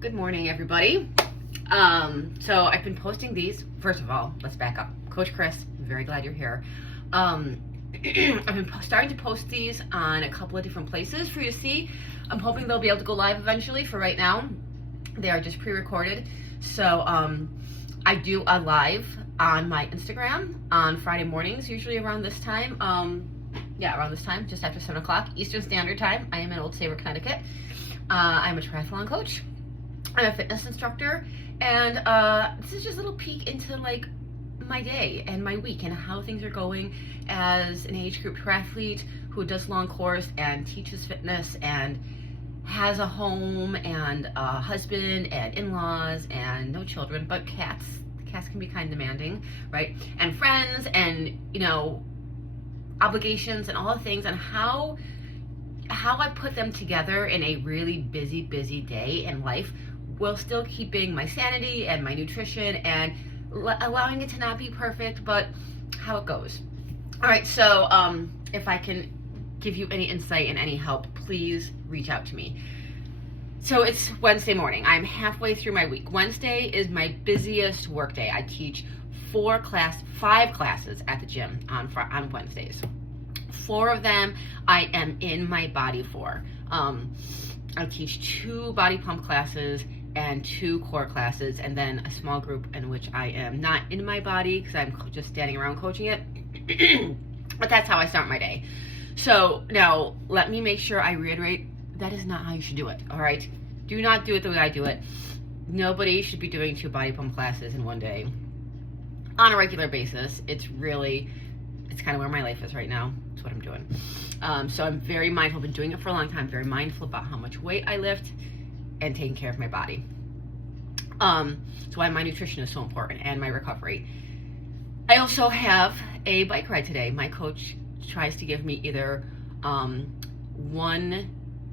Good morning, everybody. So I've been posting these. First of all, let's back up. Coach Chris, I'm very glad you're here. I've been starting to post these on a couple of different places for you to see. I'm hoping they'll be able to go live eventually. For right now, they are just pre-recorded. So I do a live on my Instagram on Friday mornings, usually around this time. Around this time, just after 7 o'clock Eastern Standard Time. I am in Old Saybrook, Connecticut. I'm a triathlon coach. I'm a fitness instructor, and this is just a little peek into like my day and my week and how things are going as an age group triathlete who does long course and teaches fitness and has a home and a husband and in-laws and no children, but cats. Cats can be kind of demanding, right? And friends and, obligations and all the things, and how I put them together in a really busy day in life while still keeping my sanity and my nutrition and allowing it to not be perfect, but how it goes. All right, so if I can give you any insight and any help, please reach out to me. So it's Wednesday morning. I'm halfway through my week. Wednesday is my busiest work day. I teach 5 classes at the gym on Wednesdays. 4 of them I am in my body for. I teach 2 body pump classes and 2 core classes, and then a small group in which I am not in my body because I'm just standing around coaching it. But that's how I start my day. So now let me make sure I reiterate, that is not how you should do it, all right? Do not do it the way I do it. Nobody should be doing 2 body pump classes in one day on a regular basis. It's kind of where my life is right now. That's what I'm doing. So I'm very mindful. I've been doing it for a long time. Very mindful about how much weight I lift and taking care of my body. That's why my nutrition is so important and my recovery. I also have a bike ride today. My coach tries to give me either one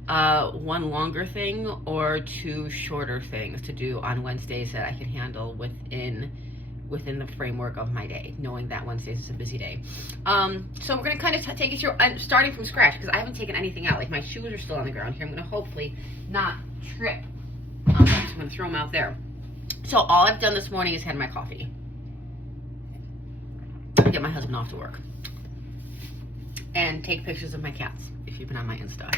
longer thing or 2 shorter things to do on Wednesdays that I can handle within the framework of my day, knowing that Wednesdays is a busy day. So we're gonna kind of take you through. I'm starting from scratch because I haven't taken anything out. Like my shoes are still on the ground here. I'm gonna hopefully not trip. I'm just gonna throw them out there. So all I've done this morning is had my coffee. Get my husband off to work. And take pictures of my cats, if you've been on my Insta.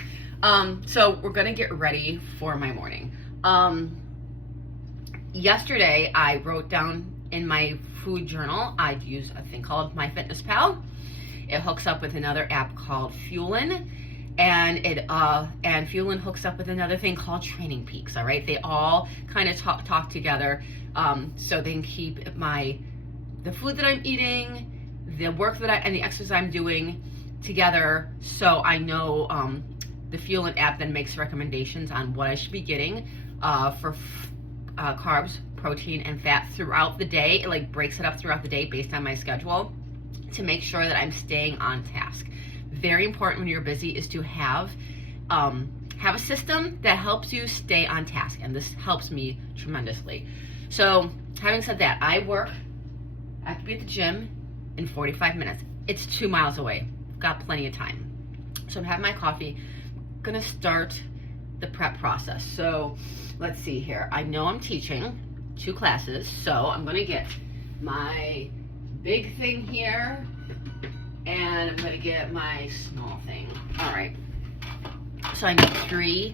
So we're gonna get ready for my morning. Yesterday I wrote down in my food journal, I'd use a thing called MyFitnessPal. It hooks up with another app called Fuelin, and Fuelin hooks up with another thing called Training Peaks. All right, they all kind of talk together, so they can keep the food that I'm eating, the work and the exercise I'm doing together. So I know the Fuelin app then makes recommendations on what I should be getting for carbs, protein, and fat throughout the day. It like breaks it up throughout the day based on my schedule to make sure that I'm staying on task. Very important when you're busy is to have a system that helps you stay on task, and this helps me tremendously. So having said that, I have to be at the gym in 45 minutes. It's 2 miles away. I've got plenty of time. So I'm having my coffee. I'm gonna start the prep process. So let's see here. I know I'm teaching 2 classes, so I'm gonna get my big thing here and I'm gonna get my small thing. All right, so I need 3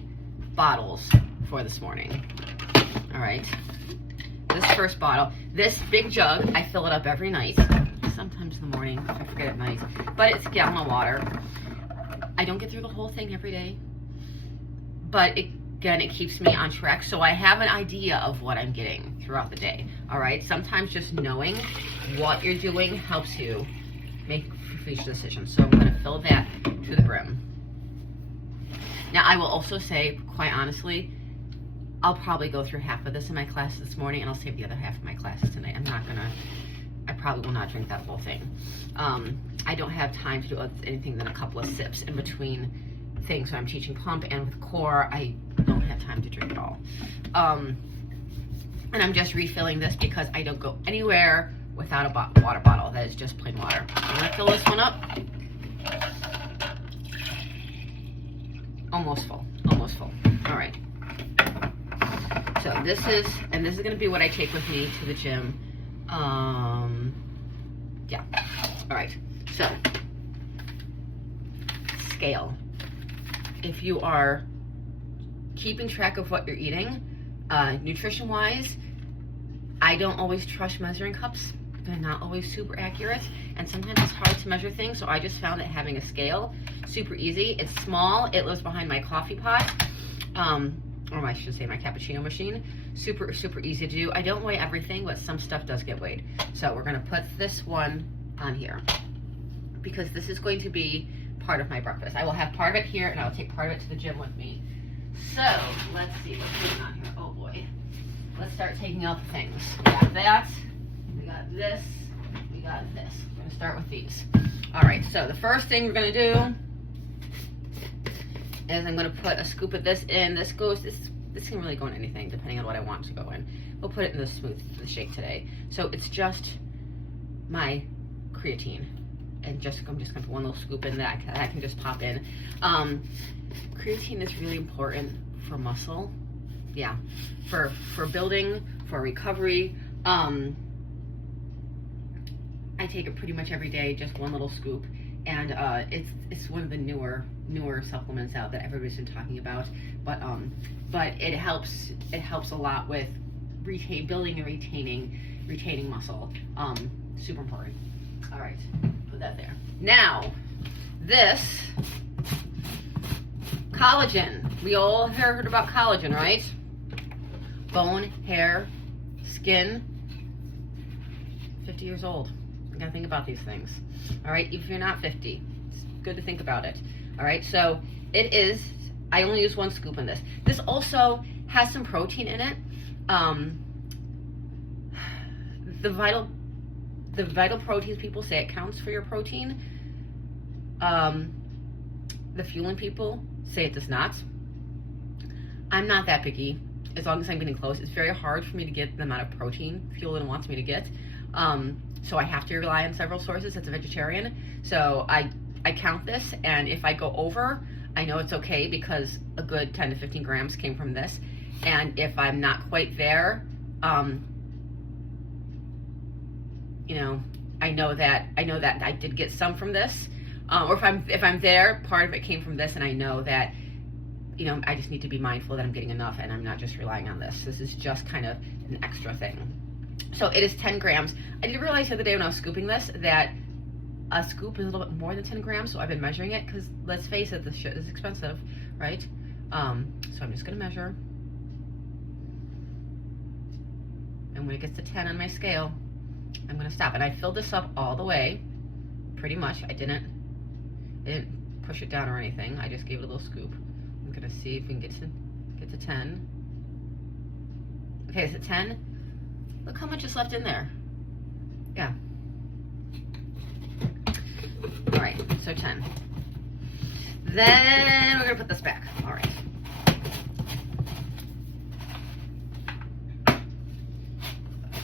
bottles for this morning. All right, this first bottle, this big jug, I fill it up every night, sometimes in the morning, I forget at night, but it's a gallon of water. I don't get through the whole thing every day, but it keeps me on track, so I have an idea of what I'm getting throughout the day. All right, sometimes just knowing what you're doing helps you make future decisions. So I'm going to fill that to the brim. Now I will also say, quite honestly, I'll probably go through half of this in my class this morning, and I'll save the other half of my classes tonight. I probably will not drink that whole thing. I don't have time to do anything than a couple of sips in between things. So I'm teaching pump and with core, I don't have time to drink it all. And I'm just refilling this because I don't go anywhere without a water bottle. That is just plain water. So I'm gonna fill this one up. Almost full, almost full. All right. So this is going to be what I take with me to the gym. Yeah. All right. So, scale. If you are keeping track of what you're eating, nutrition-wise, I don't always trust measuring cups. They're not always super accurate, and sometimes it's hard to measure things, so I just found that having a scale, super easy. It's small. It lives behind my coffee pot, or I should say my cappuccino machine. Super, super easy to do. I don't weigh everything, but some stuff does get weighed. So we're going to put this one on here, because this is going to be part of my breakfast. I will have part of it here, and I'll take part of it to the gym with me. So, let's see what's going on here. Oh boy. Let's start taking out the things. We got that. We got this. We got this. We're going to start with these. Alright, so the first thing we're going to do is I'm going to put a scoop of this in. This can really go in anything, depending on what I want to go in. We'll put it in the smooth shake today. So it's just my creatine. And I'm just going to put one little scoop in that I can just pop in. Creatine is really important for muscle. Yeah, for building, for recovery. I take it pretty much every day, just one little scoop, and it's one of the newer supplements out that everybody's been talking about. But it helps a lot with building and retaining muscle. Super important. All right, put that there. Now, this collagen. We all heard about collagen, right? Bone, hair, skin. 50 years old. You gotta think about these things. All right, if you're not 50, it's good to think about it. All right, so it is, I only use one scoop in this. This also has some protein in it. The vital proteins people say it counts for your protein. The Fuelin people say it does not. I'm not that picky, as long as I'm getting close. It's very hard for me to get the amount of protein Fuelin wants me to get. So I have to rely on several sources. It's a vegetarian. So I count this, and if I go over, I know it's okay because a good 10 to 15 grams came from this. And if I'm not quite there, I know that I did get some from this. Or if I'm there, part of it came from this, and I know that, I just need to be mindful that I'm getting enough and I'm not just relying on this. This is just kind of an extra thing. So it is 10 grams. I did realize the other day when I was scooping this that a scoop is a little bit more than 10 grams, so I've been measuring it because, let's face it, this shit is expensive, right? So I'm just going to measure. And when it gets to 10 on my scale, I'm going to stop. And I filled this up all the way, pretty much. I didn't push it down or anything. I just gave it a little scoop. I'm going to see if we can get to 10. Okay, is it 10? Look how much is left in there. Yeah. All right, so 10. Then we're going to put this back. All right.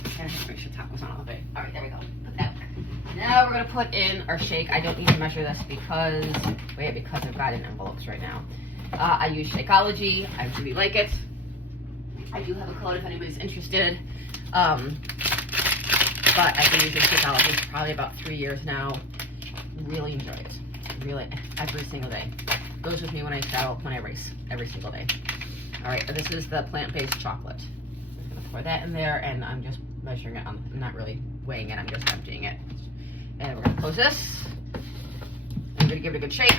Okay, make sure the top was on all of it. All right, there we go. Put that back. Now we're going to put in our shake. I don't need to measure this because I've got it in envelopes right now. I use Shakeology. I really like it. I do have a code if anybody's interested. But I've been using Shakeology for probably about 3 years now. Really enjoy it. Really, every single day. Goes with me when I race, every single day. All right, this is the plant-based chocolate. I'm gonna pour that in there, and I'm just measuring it. I'm not really weighing it. I'm just emptying it. And we're gonna close this. I'm gonna give it a good shake.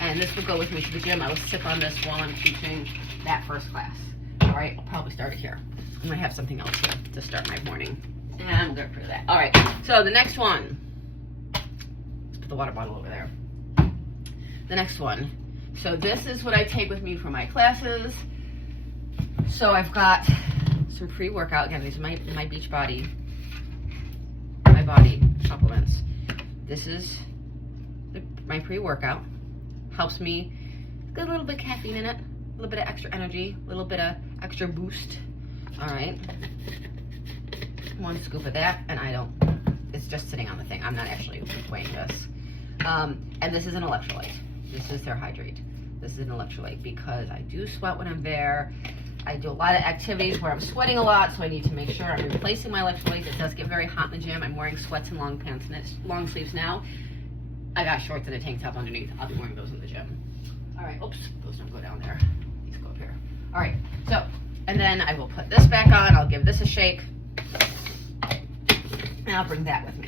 And this will go with me to the gym. I will sip on this while I'm teaching that first class. All right, I'll probably start it here. I'm gonna have something else here to start my morning. And I'm gonna put that. All right, so the next one. Let's put the water bottle over there. The next one. So this is what I take with me for my classes. So I've got some pre-workout. Again, these are my Beachbody, my body supplements. This is my pre-workout. Helps me get a little bit of caffeine in it, a little bit of extra energy, a little bit of extra boost. All right. One scoop of that, and it's just sitting on the thing. I'm not actually weighing this. And this is an electrolyte. This is their hydrate. this is an electrolyte because I do sweat when I'm there. I do a lot of activities where I'm sweating a lot, so I need to make sure I'm replacing my electrolytes. It does get very hot in the gym. I'm wearing sweats and long pants and long sleeves now. I got shorts and a tank top underneath. I'll be wearing those in the gym. All right, oops, those don't go down there. These go up here. All right, so, and then I will put this back on. I'll give this a shake. And I'll bring that with me.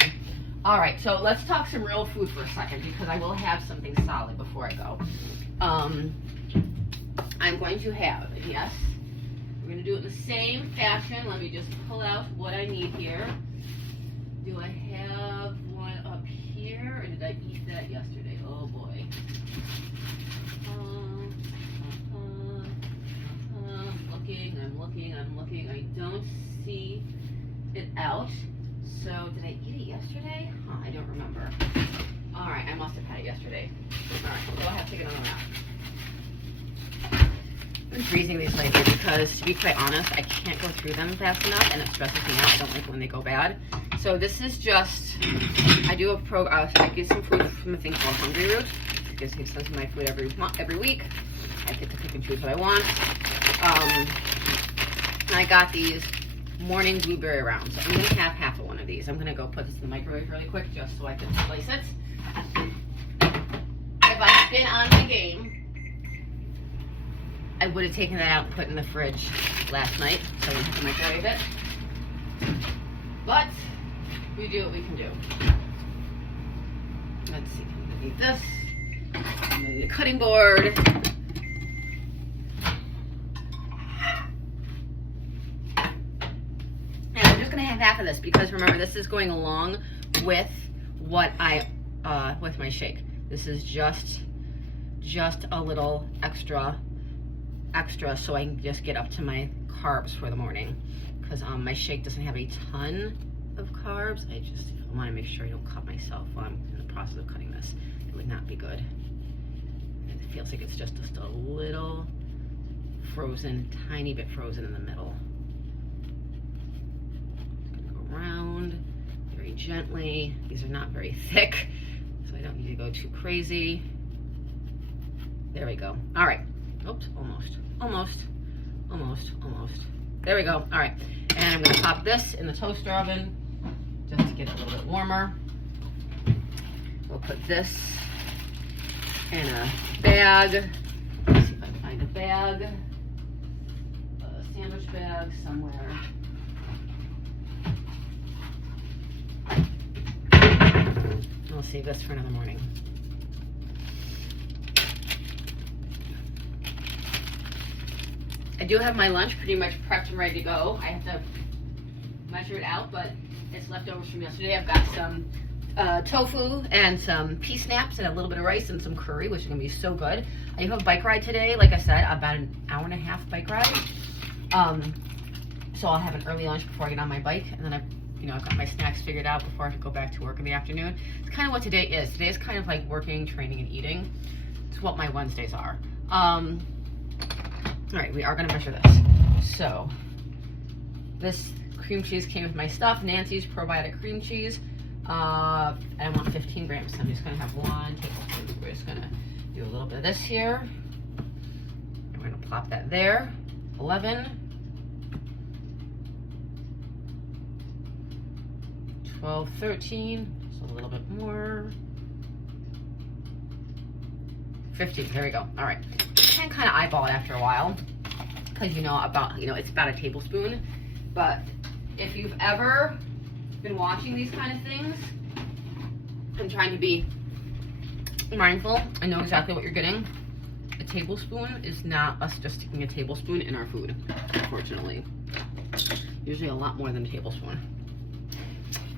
All right, so let's talk some real food for a second because I will have something solid before I go. I'm going to have, yes, we're going to do it in the same fashion. Let me just pull out what I need here. Do I have one up here, or did I eat that yesterday? Oh boy. I'm looking. I don't see it out. So, did I eat it yesterday? Huh, I don't remember. All right, I must have had it yesterday. All right, so I'll have to get another map. I've been freezing these lately because, to be quite honest, I can't go through them fast enough, and it stresses me out. I don't like it when they go bad. So this is just, I do I get some food from a thing called Hungry Root. It gives me some of my food every week. I get to pick and choose what I want. And I got these morning blueberry rounds. So I'm going to have half of one of these. I'm going to go put this in the microwave really quick just so I can slice it. If I had been on my game, I would have taken that out and put it in the fridge last night so I wouldn't have to microwave it. But we do what we can do. Let's see, I'm going to need this. I'm going to need a cutting board. Half of this because remember this is going along with what with my shake. This is just a little extra so I can just get up to my carbs for the morning because my shake doesn't have a ton of carbs. I want to make sure I don't cut myself while I'm in the process of cutting this. It would not be good. And it feels like it's just a little frozen, tiny bit frozen in the middle. Around very gently. These are not very thick, so I don't need to go too crazy. There we go. All right. Oops, almost. There we go. All right. And I'm going to pop this in the toaster oven just to get it a little bit warmer. We'll put this in a bag. Let's see if I can find a bag. A sandwich bag somewhere. I'll save this for another morning. I do have my lunch pretty much prepped and ready to go. I have to measure it out, but it's leftovers from yesterday. I've got some tofu and some pea snaps and a little bit of rice and some curry, which is going to be so good. I do have a bike ride today. Like I said, about an hour and a half bike ride. So I'll have an early lunch before I get on my bike, and then I've got my snacks figured out before I have to go back to work in the afternoon. It's kind of what today is. Today is kind of like working, training, and eating. It's what my Wednesdays are. All right, we are going to measure this. So this cream cheese came with my stuff, Nancy's probiotic cream cheese. And I want 15 grams. So I'm just going to have 1 tablespoon. We're just going to do a little bit of this here. And we're going to plop that there. 11. 12, 13, so a little bit more. 15, there we go. All right, you can kind of eyeball it after a while because it's about a tablespoon. But if you've ever been watching these kind of things and trying to be mindful and know exactly what you're getting, a tablespoon is not us just sticking a tablespoon in our food, unfortunately. Usually a lot more than a tablespoon.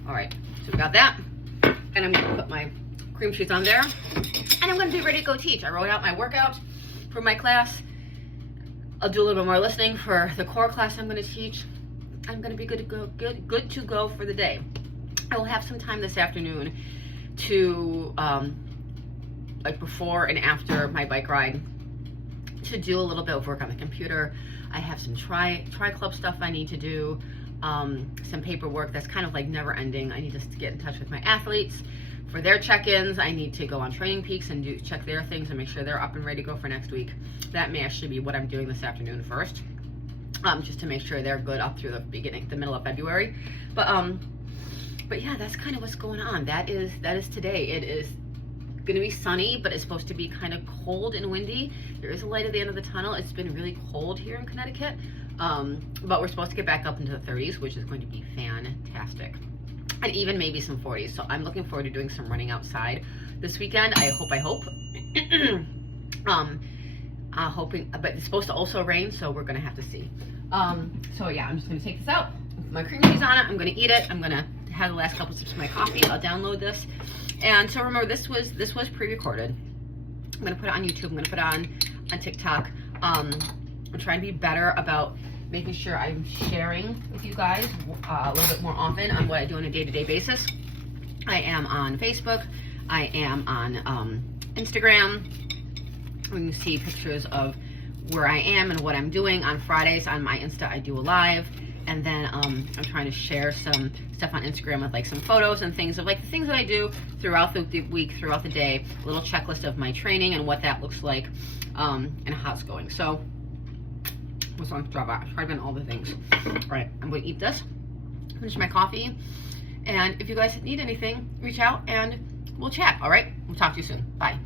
All right, so we got that, and I'm going to put my cream cheese on there, and I'm going to be ready to go teach. I wrote out my workout for my class. I'll do a little bit more listening for the core class I'm going to teach. I'm going to be good to go for the day. I will have some time this afternoon to, like before and after my bike ride, to do a little bit of work on the computer. I have some Tri Club stuff I need to do. Some paperwork that's kind of like never ending. I need to get in touch with my athletes for their check-ins. I need to go on Training Peaks and check their things and make sure they're up and ready to go for next week. That may actually be what I'm doing this afternoon first, just to make sure they're good up through the middle of February. But yeah, that's kind of what's going on. That is today. It is going to be sunny, but it's supposed to be kind of cold and windy. There is a light at the end of the tunnel. It's been really cold here in Connecticut, but we're supposed to get back up into the 30s, which is going to be fantastic. And even maybe some 40s. So I'm looking forward to doing some running outside this weekend. I hope. Hoping, but it's supposed to also rain, so we're gonna have to see. So yeah, I'm just gonna take this out. My cream cheese on it. I'm gonna eat it. I'm gonna have the last couple sips of my coffee. I'll download this. And so remember, this was pre-recorded. I'm gonna put it on YouTube. I'm gonna put it on TikTok. I'm trying to be better about making sure I'm sharing with you guys a little bit more often on what I do on a day-to-day basis. I am on Facebook. I am on Instagram. You can see pictures of where I am and what I'm doing. On Fridays on my Insta, I do a live. And then I'm trying to share some stuff on Instagram with like some photos and things of like the things that I do throughout the week, throughout the day. A little checklist of my training and what that looks like, and how it's going. So what's on Strava? I've been all the things. All right, I'm going to eat this, finish my coffee, and if you guys need anything, reach out and we'll chat. All right, we'll talk to you soon. Bye.